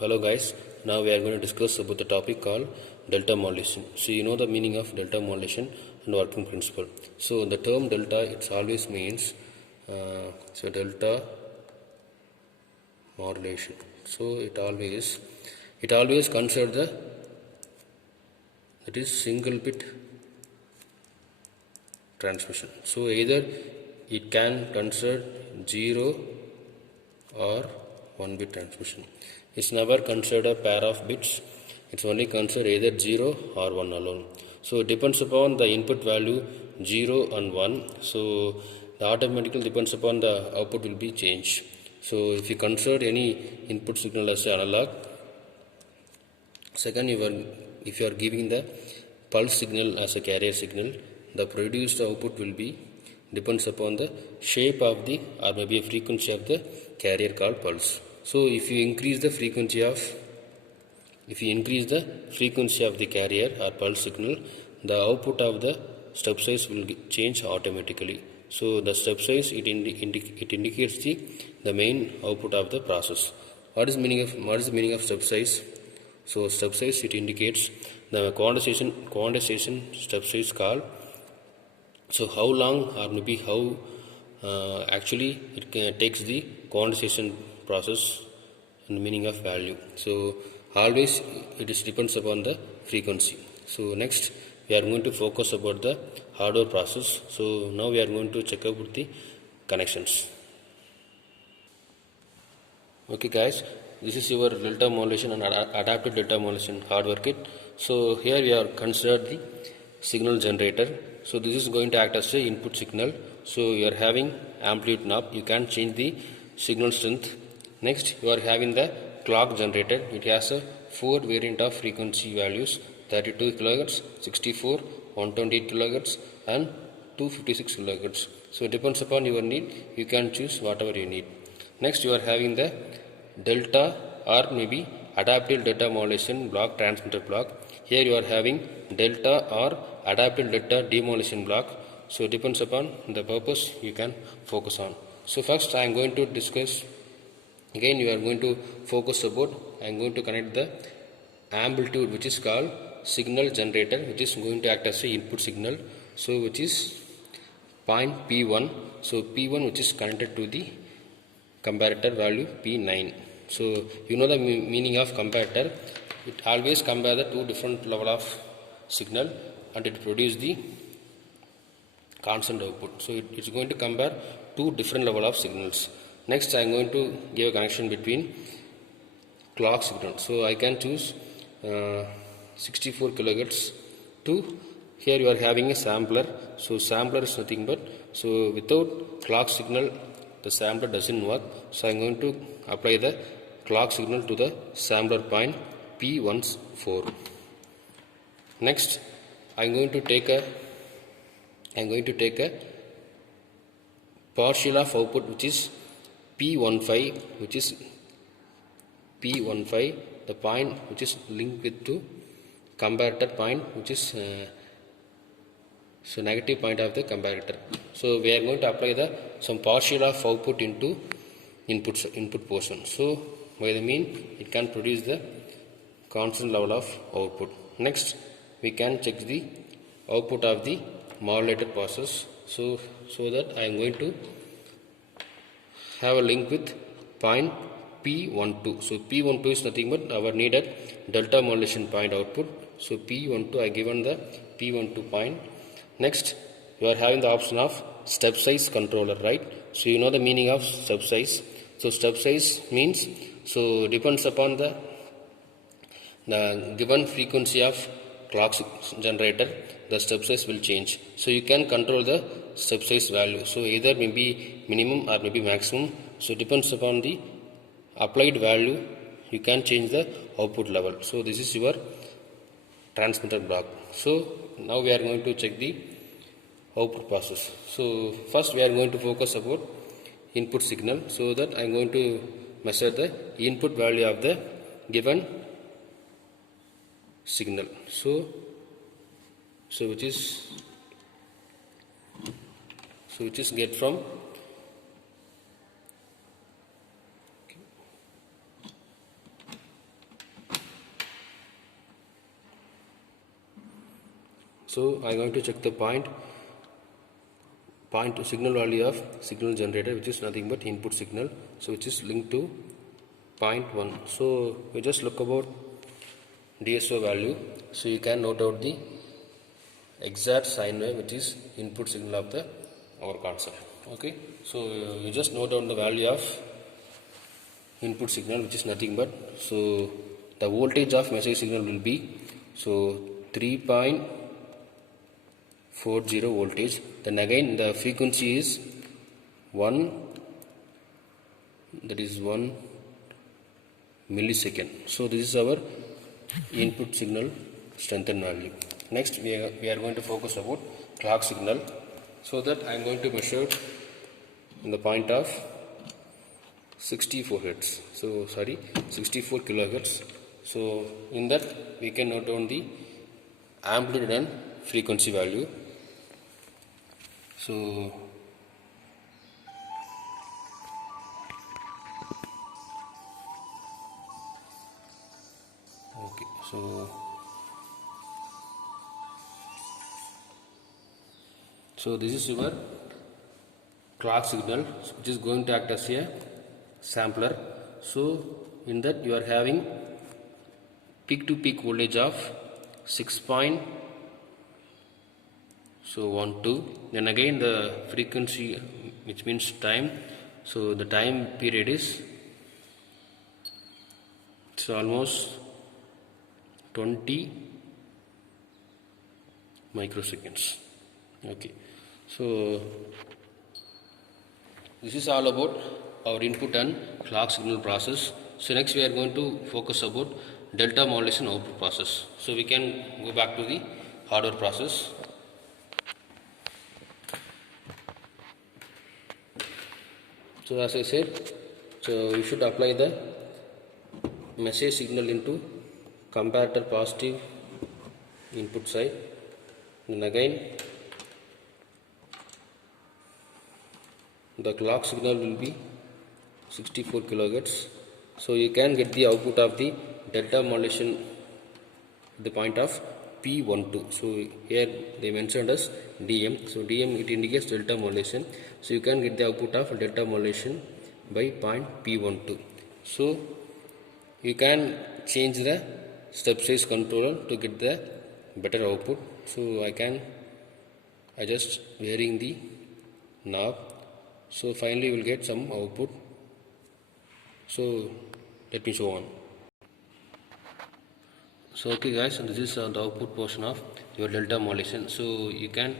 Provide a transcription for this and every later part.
Hello guys, now we are going to discuss about the topic called delta modulation. So you know the meaning of delta modulation and working principle. So the term delta, it always means delta modulation. So it always consider that is single bit transmission. So either it can consider 0 or 1 bit transmission. It's never considered a pair of bits. It's only considered either 0 or 1 alone. So it depends upon the input value 0 and 1. So the automatically depends upon the output will be changed. So if you consider any input signal as analog, second if you are giving the pulse signal as a carrier signal, the produced output will be depends upon the shape of the or maybe a frequency of the carrier called pulse. So if you increase the frequency of the carrier or pulse signal, the output of the step size will change automatically. So the step size it indicates the main output of the process. What is the meaning of step size? So step size it indicates the quantization step size called. So how long or maybe how actually it takes the quantization process and meaning of value. So always it is depends upon the frequency. So next we are going to focus about the hardware process. So now we are going to check out the connections. Okay guys, this is your delta modulation and adaptive delta modulation hardware kit. So here we are considered the signal generator. So this is going to act as a input signal. So you are having amplitude knob, you can change the signal strength. Next you are having the clock generator. It has a 4 variant of frequency values: 32 kHz, 64, 128 kHz and 256 kHz. So it depends upon your need, you can choose whatever you need. Next you are having the delta or maybe adaptive delta modulation block transmitter block. Here you are having delta or adaptive delta demodulation block. So it depends upon the purpose you can focus on. So first I am going to discuss, again you are going to focus about, I am going to connect the amplitude which is called signal generator, which is going to act as a input signal. So which is point P1. So P1 which is connected to the comparator value P9. So you know the meaning of comparator. It always compare the two different level of signal and it produce the constant output. So it is going to compare two different level of signals. Next I am going to give a connection between clock signal. So I can choose 64 kHz to, here you are having a sampler. So sampler is nothing but, so without clock signal the sampler doesn't work. So I am going to apply the clock signal to the sampler point P14. Next I am going to take a partial of output which is P15, the point which is linked with to comparator point, which is so negative point of the comparator. So we are going to apply some partial of output into input portion. So by the mean it can produce the constant level of output. Next we can check the output of the modulator process. So that I am going to have a link with point P12. So P12 is nothing but our needed delta modulation point output. So P12 I given the P12 point. Next you are having the option of step size controller, right? So you know the meaning of step size. So step size means, so depends upon the given frequency of clock generator, the step size will change. So you can control the step size value. So either maybe minimum or maybe maximum. So depends upon the applied value, you can change the output level. So this is your transmitter block. So now we are going to check the output process. So first we are going to focus about input signal. So that I am going to measure the input value of the given signal. So which is get from So I'm going to check the point signal value of signal generator, which is nothing but input signal, so which is linked to 0.1. So we just look about DSO value, so you can note out the exact sine wave which is input signal of the our concept. Okay, so you just note down the value of input signal, which is nothing but, so the voltage of message signal will be, so 3.40 voltage. Then again the frequency is 1, that is 1 millisecond. So this is our input signal strengthened value. Next we are going to focus about clock signal, so that I am going to measure in the point of 64 hertz, so 64 kilohertz. So in that we can note down the amplitude and frequency value. So okay, so this is your clock signal, which is going to act as a sampler. So in that you are having peak to peak voltage of 6.12. Then again the frequency, which means time, so the time period is, it's almost 20 microseconds. Okay, so this is all about our input and clock signal process. So next we are going to focus about delta modulation output process. So we can go back to the hardware process. So as I said, so you should apply the message signal into comparator positive input side. Then again the clock signal will be 64 kilohertz. So you can get the output of the delta modulation at the point of P12. So here they mentioned as DM. So DM, it indicates delta modulation. So you can get the output of delta modulation by point P12. So you can change the step size controller to get the better output. So I just varying the knob. So finally we will get some output. So let me show on. So okay guys, this is the output portion of your delta modulation. So you can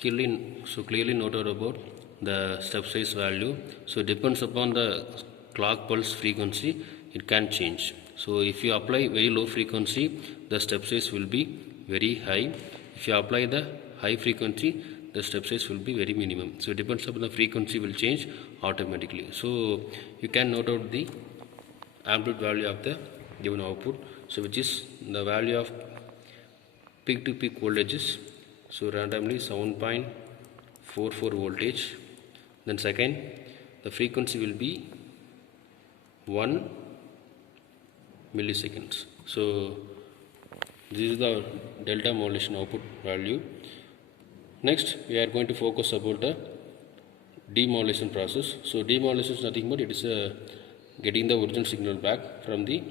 clearly note out about the step size value. So depends upon the clock pulse frequency, it can change. So if you apply very low frequency, the step size will be very high. If you apply the high frequency, the step size will be very minimum. So it depends upon the frequency will change automatically. So you can note out the amplitude value of the given output, so which is the value of peak to peak voltages, so randomly 7.44 voltage. Then second, the frequency will be 1 milliseconds. So this is the delta modulation output value. Next we are going to focus about the demodulation process. So demodulation is nothing but it is getting the original signal back from the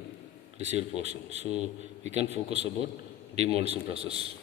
received portion. So we can focus about demodulation process.